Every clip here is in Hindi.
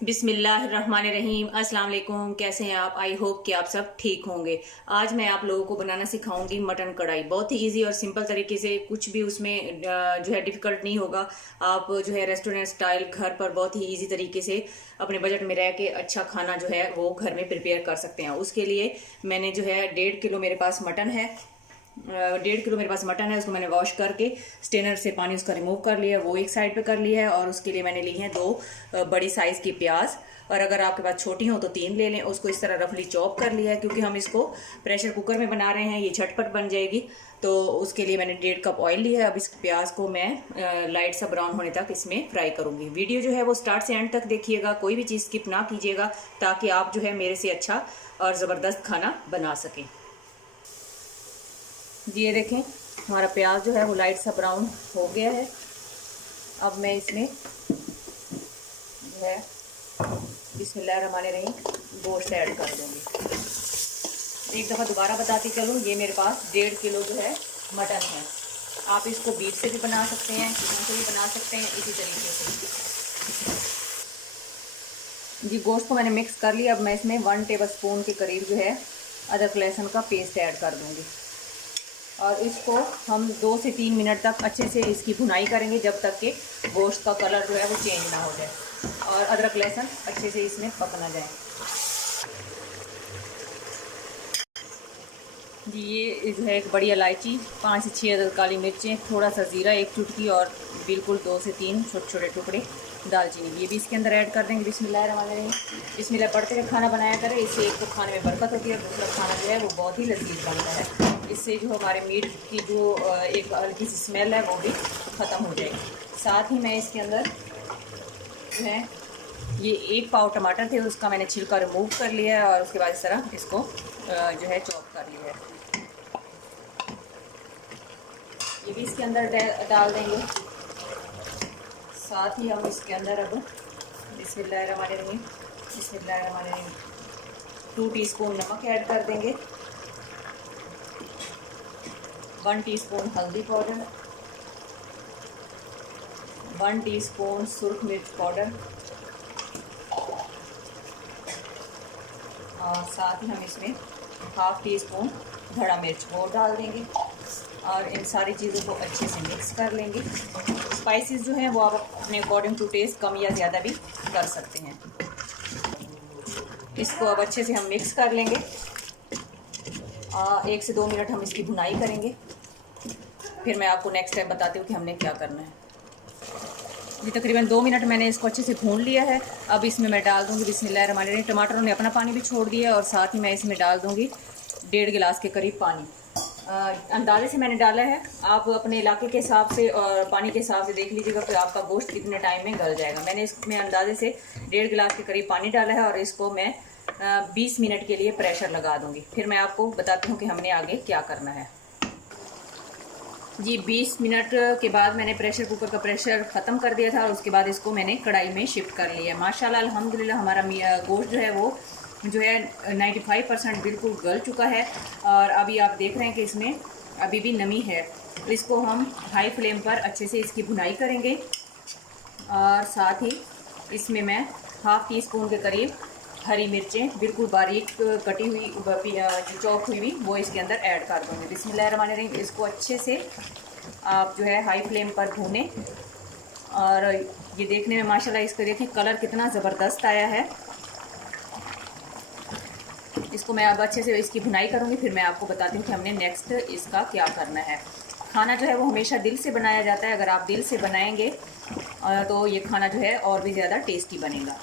बिस्मिल्लाहिर्रहमानिर्रहीम। अस्सलाम वालेकुम। कैसे हैं आप? आई होप कि आप सब ठीक होंगे। आज मैं आप लोगों को बनाना सिखाऊंगी मटन कढ़ाई। बहुत ही इजी और सिंपल तरीके से, कुछ भी उसमें जो है डिफिकल्ट नहीं होगा। आप जो है रेस्टोरेंट स्टाइल घर पर बहुत ही इजी तरीके से अपने बजट में रह के अच्छा खाना जो है वो घर में प्रिपेयर कर सकते हैं। उसके लिए मैंने जो है 1.5 किलो मेरे पास मटन है। 1.5 किलो मेरे पास मटन है। उसको मैंने वॉश करके स्टेनर से पानी उसका रिमूव कर लिया है, वो एक साइड पे कर लिया है। और उसके लिए मैंने ली हैं 2 बड़ी साइज़ की प्याज, और अगर आपके पास छोटी हो तो 3 ले लें। उसको इस तरह रफली चॉप कर लिया है, क्योंकि हम इसको प्रेशर कुकर में बना रहे हैं, ये झटपट बन जाएगी। तो उसके लिए मैंने 1.5 कप ऑयल लिया है। अब इस प्याज को मैं लाइट सा ब्राउन होने तक इसमें फ्राई करूँगी। वीडियो जो है वो स्टार्ट से एंड तक देखिएगा, कोई भी चीज़ स्किप ना कीजिएगा, ताकि आप जो है मेरे से अच्छा और ज़बरदस्त खाना बना सकें। जी ये देखें, हमारा प्याज जो है वो लाइट सा ब्राउन हो गया है। अब मैं इसमें जो है बिस्मिल्लाहिर्रहमानिर्रहीम गोश्त ऐड कर दूँगी। एक दफ़ा दोबारा बताती चलूँ, ये मेरे पास 1.5 किलो जो है मटन है। आप इसको बीफ से भी बना सकते हैं, चिकन से भी बना सकते हैं, इसी तरीके से। जी गोश्त को मैंने मिक्स कर लिया। अब मैं इसमें 1 टेबलस्पून के करीब जो है अदरक लहसुन का पेस्ट ऐड कर दूँगी, और इसको हम 2 से 3 मिनट तक अच्छे से इसकी भुनाई करेंगे, जब तक कि गोश्त का कलर जो है वो चेंज ना हो जाए और अदरक लहसुन अच्छे से इसमें पक ना जाए। जी ये जो है एक बड़ी इलायची, 5 से 6 अदद काली मिर्चें, थोड़ा सा ज़ीरा, 1 चुटकी, और बिल्कुल 2 से 3 छोटे छोटे टुकड़े दालचीनी, ये भी इसके अंदर ऐड कर देंगे। बिस्मिल्लाहिर्रहमानिर्रहीम। बिस्मिल्लाह पढ़ते हुए खाना बनाया करें, इससे एक तो खाने में बरकत होती है, दूसरा खाना जो है वो बहुत ही लजीज बनता है। इससे जो हमारे मीट की जो एक हल्की सी स्मेल है वो भी ख़त्म हो जाएगी। साथ ही मैं इसके अंदर जो है ये 1 पाव टमाटर थे, उसका मैंने छिलका रिमूव कर लिया है, और उसके बाद इस तरह इसको जो है चॉप कर लिया है। ये भी इसके अंदर डाल देंगे। साथ ही हम इसके अंदर अब बिस्मिल्लाहिर्रहमानिर्रहीम 2 टीस्पून नमक ऐड कर देंगे, 1 टीस्पून हल्दी पाउडर, 1 टीस्पून सुरख मिर्च पाउडर, और साथ ही हम इसमें 1/2 टीस्पून धड़ा मिर्च वो डाल देंगे, और इन सारी चीज़ों को अच्छे से मिक्स कर लेंगे। स्पाइसेस जो हैं वो आप अपने अकॉर्डिंग टू टेस्ट कम या ज़्यादा भी कर सकते हैं। इसको अब अच्छे से हम मिक्स कर लेंगे। 1 से 2 मिनट हम इसकी भुनाई करेंगे, फिर मैं आपको नेक्स्ट टाइम बताती हूँ कि हमने क्या करना है। जी तकरीबन 2 मिनट मैंने इसको अच्छे से भून लिया है। अब इसमें मैं डाल दूँगी बिस्मिल्लाहिर्रहमानिर्रहीम। टमाटरों ने अपना पानी भी छोड़ दिया है, और साथ ही मैं इसमें डाल दूँगी 1.5 गिलास के करीब पानी। अंदाजे से मैंने डाला है, आप अपने इलाके के हिसाब से और पानी के हिसाब से देख लीजिएगा कि आपका गोश्त कितने टाइम में गल जाएगा। मैंने इसमें अंदाजे से 1.5 गिलास के करीब पानी डाला है, और इसको मैं 20 मिनट के लिए प्रेशर लगा दूँगी। फिर मैं आपको बताती हूँ कि हमने आगे क्या करना है। जी 20 मिनट के बाद मैंने प्रेशर कुकर का प्रेशर ख़त्म कर दिया था, और उसके बाद इसको मैंने कढ़ाई में शिफ्ट कर लिया। माशाल्लाह अल्हम्दुलिल्लाह हमारा गोश्त जो है वो जो है 95% बिल्कुल गल चुका है, और अभी आप देख रहे हैं कि इसमें अभी भी नमी है। तो इसको हम हाई फ्लेम पर अच्छे से इसकी भुनाई करेंगे, और साथ ही इसमें मैं 1/2 टीस्पून के करीब हरी मिर्चें बिल्कुल बारीक कटी हुई चॉप हुई वो इसके अंदर ऐड कर दूँगी। बिस्मिल्लाहिर्रहमानिर्रहीम। इसको अच्छे से आप जो है हाई फ्लेम पर भूनें, और ये देखने में माशाल्लाह इसको देखें कलर कितना ज़बरदस्त आया है। इसको मैं अब अच्छे से इसकी भुनाई करूँगी, फिर मैं आपको बताती हूँ कि हमने नेक्स्ट इसका क्या करना है। खाना जो है वो हमेशा दिल से बनाया जाता है। अगर आप दिल से बनाएंगे तो ये खाना जो है और भी ज़्यादा टेस्टी बनेगा।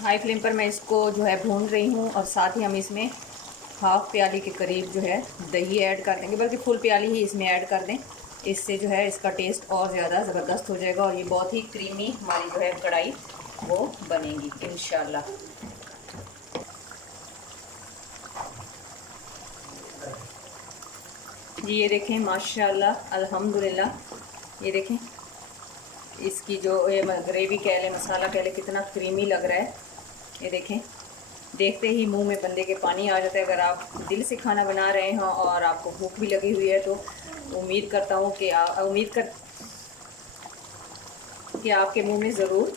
हाई फ्लेम पर मैं इसको जो है भून रही हूँ, और साथ ही हम इसमें 1/2 प्याली के करीब जो है दही ऐड कर देंगे, बल्कि फुल प्याली ही इसमें ऐड कर दें। इससे जो है इसका टेस्ट और ज़्यादा ज़बरदस्त हो जाएगा, और ये बहुत ही क्रीमी हमारी जो है कढ़ाई वो बनेगी इंशाल्लाह। जी ये देखें माशाल्लाह अल्हम्दुलिल्लाह, ये देखें इसकी जो ग्रेवी कह लें, मसाला कह लें, कितना क्रीमी लग रहा है। ये देखें, देखते ही मुंह में बंदे के पानी आ जाता है। अगर आप दिल से खाना बना रहे हों और आपको भूख भी लगी हुई है, तो उम्मीद करता हूँ कि आपके मुंह में ज़रूर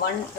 1